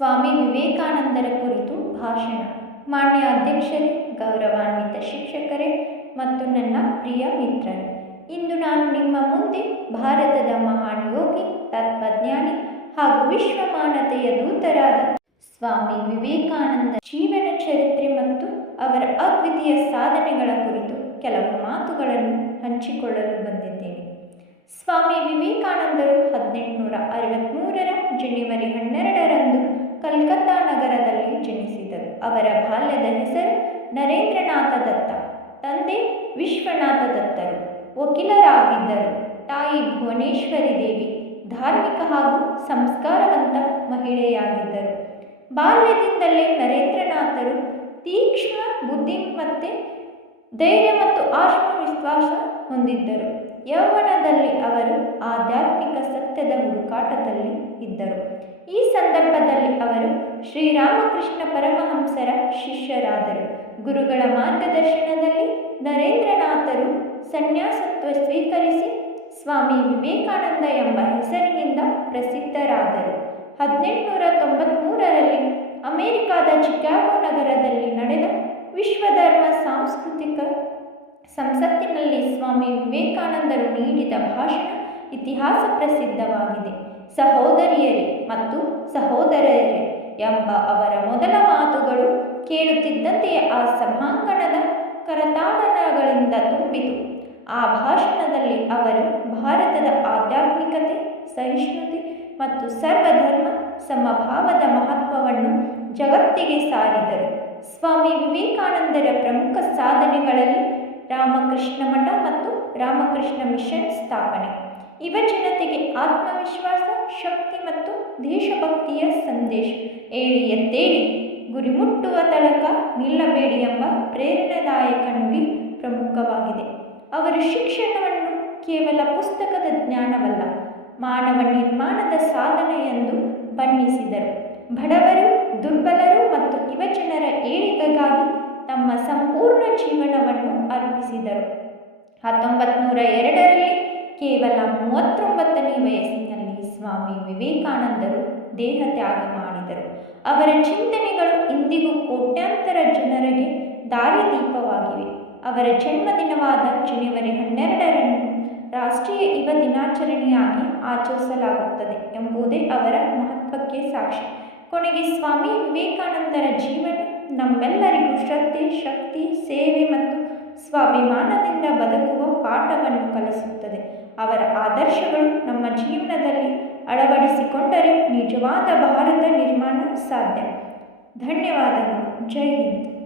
ಸ್ವಾಮಿ ವಿವೇಕಾನಂದರ ಕುರಿತು ಭಾಷಣ. ಮಾನ್ಯ ಅಧ್ಯಕ್ಷರೇ ಗೌರವಾನ್ವಿತ ಶಿಕ್ಷಕರೇ ಮತ್ತು ನನ್ನ ಪ್ರಿಯ ಮಿತ್ರರೇ, ಇಂದು ನಾನು ನಿಮ್ಮ ಮುಂದೆ ಭಾರತದ ಮಹಾನ್ ಯೋಗಿ ತತ್ವಜ್ಞಾನಿ ಹಾಗೂ ವಿಶ್ವಮಾನತೆಯ ದೂತರಾದ ಸ್ವಾಮಿ ವಿವೇಕಾನಂದ ಜೀವನ ಚರಿತ್ರೆ ಮತ್ತು ಅವರ ಅದ್ವಿತೀಯ ಸಾಧನೆಗಳ ಕುರಿತು ಕೆಲವು ಮಾತುಗಳನ್ನು ಹಂಚಿಕೊಳ್ಳಲು ಬಂದಿದ್ದೇನೆ. ಸ್ವಾಮಿ ವಿವೇಕಾನಂದರು ಹದಿನೆಂಟುನೂರ ಅರವತ್ತ್ಮೂರರ ಜನವರಿ ಅವರ ಬಾಲ್ಯದ ಹೆಸರು ನರೇಂದ್ರನಾಥ ದತ್ತ ತಂದೆ ವಿಶ್ವನಾಥ ದತ್ತರು ವಕೀಲರಾಗಿದ್ದರು. ತಾಯಿ ಭುವನೇಶ್ವರಿ ದೇವಿ. ಧಾರ್ಮಿಕ ಹಾಗೂ ಸಂಸ್ಕಾರವಂತ ಮಹಿಳೆಯಾಗಿದ್ದರು. ಬಾಲ್ಯದಿಂದಲೇ ನರೇಂದ್ರನಾಥರು ತೀಕ್ಷ್ಣ ಬುದ್ಧಿ ಮತ್ತು ಧೈರ್ಯ ಮತ್ತು ಆತ್ಮವಿಶ್ವಾಸ ಹೊಂದಿದ್ದರು. ಯೌವನದಲ್ಲಿ ಅವರು ಆಧ್ಯಾತ್ಮಿಕ ಸತ್ಯದ ಹುಡುಕಾಟದಲ್ಲಿ ಇದ್ದರು. ಈ ಸಂದರ್ಭದಲ್ಲಿ ಅವರು ಶ್ರೀರಾಮಕೃಷ್ಣ ಪರಮಹಂಸರ ಶಿಷ್ಯರಾದರು. ಗುರುಗಳ ಮಾರ್ಗದರ್ಶನದಲ್ಲಿ ನರೇಂದ್ರನಾಥರು ಸನ್ಯಾಸತ್ವ ಸ್ವೀಕರಿಸಿ ಸ್ವಾಮಿ ವಿವೇಕಾನಂದ ಎಂಬ ಹೆಸರಿನಿಂದ ಪ್ರಸಿದ್ಧರಾದರು. ಹದಿನೆಂಟುನೂರ ತೊಂಬತ್ತ್ಮೂರರಲ್ಲಿ ಅಮೆರಿಕಾದ ಚಿಕಾಗೋ ನಗರದಲ್ಲಿ ನಡೆದ ವಿಶ್ವಧರ್ಮ ಸಾಂಸ್ಕೃತಿಕ ಸಂಸತ್ತಿನಲ್ಲಿ ಸ್ವಾಮಿ ವಿವೇಕಾನಂದರು ನೀಡಿದ ಭಾಷಣ ಇತಿಹಾಸ ಪ್ರಸಿದ್ಧವಾಗಿದೆ. ಸಹೋದರಿಯರೇ ಮತ್ತು ಸಹೋದರರೇ ಎಂಬ ಅವರ ಮೊದಲ ಮಾತುಗಳು ಕೇಳುತ್ತಿದ್ದಂತೆ ಆ ಸಭಾಂಗಣದ ಕರತಾಡನಗಳಿಂದ ತುಂಬಿತು. ಆ ಭಾಷಣದಲ್ಲಿ ಅವರು ಭಾರತದ ಆಧ್ಯಾತ್ಮಿಕತೆ, ಸಹಿಷ್ಣುತೆ ಮತ್ತು ಸರ್ವಧರ್ಮ ಸಮಭಾವದ ಮಹತ್ವವನ್ನು ಜಗತ್ತಿಗೆ ಸಾರಿದರು. ಸ್ವಾಮಿ ವಿವೇಕಾನಂದರ ಪ್ರಮುಖ ಸಾಧನೆಗಳಲ್ಲಿ ರಾಮಕೃಷ್ಣ ಮಠ ಮತ್ತು ರಾಮಕೃಷ್ಣ ಮಿಷನ್ ಸ್ಥಾಪನೆ. ಯುವ ಜನತೆಗೆ ಆತ್ಮವಿಶ್ವಾಸ, ಶಕ್ತಿ ಮತ್ತು ದೇಶಭಕ್ತಿಯ ಸಂದೇಶ. ಏಳಿ ಎದ್ದೇಳಿ ಗುರಿ ಮುಟ್ಟುವ ತಳಕ ನಿಲ್ಲಬೇಡಿ ಎಂಬ ಪ್ರೇರಣಾದಾಯಕ ನುಡಿ ಪ್ರಮುಖವಾಗಿದೆ. ಅವರು ಶಿಕ್ಷಣವನ್ನು ಕೇವಲ ಪುಸ್ತಕದ ಜ್ಞಾನವಲ್ಲ, ಮಾನವ ನಿರ್ಮಾಣದ ಸಾಧನೆ ಎಂದು ಬಣ್ಣಿಸಿದರು. ಬಡವರು, ದುರ್ಬಲರು ಮತ್ತು ಯುವಜನರ ಏಳಿಗ ಜೀವನವನ್ನು ಅರ್ಪಿಸಿದರು. ಹತ್ತೊಂಬತ್ತು ನೂರ ಎರಡರಲ್ಲಿ ಕೇವಲ ಮೂವತ್ತೊಂಬತ್ತನೇ ವಯಸ್ಸಿನಲ್ಲಿ ಸ್ವಾಮಿ ವಿವೇಕಾನಂದರು ದೇಹ ತ್ಯಾಗ ಮಾಡಿದರು. ಅವರ ಚಿಂತನೆಗಳು ಇಂದಿಗೂ ಕೋಟ್ಯಾಂತರ ಜನರಿಗೆ ದಾರಿದೀಪವಾಗಿವೆ. ಅವರ ಜನ್ಮದಿನವಾದ ಜನವರಿ ಹನ್ನೆರಡರನ್ನು ರಾಷ್ಟ್ರೀಯ ಯುವ ದಿನಾಚರಣೆಯಾಗಿ ಆಚರಿಸಲಾಗುತ್ತದೆ ಎಂಬುದೇ ಅವರ ಮಹತ್ವಕ್ಕೆ ಸಾಕ್ಷಿ. ಕೊನೆಗೆ ಸ್ವಾಮಿ ವಿವೇಕಾನಂದರ ಜೀವನ ನಮ್ಮೆಲ್ಲರಿಗೂ ಶ್ರದ್ಧೆ, ಶಕ್ತಿ, ಸೇವೆ ಮತ್ತು ಸ್ವಾಭಿಮಾನದಿಂದ ಬದುಕುವ ಪಾಠವನ್ನು ಕಲಿಸುತ್ತದೆ. ಅವರ ಆದರ್ಶಗಳು ನಮ್ಮ ಜೀವನದಲ್ಲಿ ಅಳವಡಿಸಿಕೊಂಡರೆ ನಿಜವಾದ ಭಾರತ ನಿರ್ಮಾಣ ಸಾಧ್ಯ. ಧನ್ಯವಾದಗಳು. ಜೈ ಹಿಂದ್.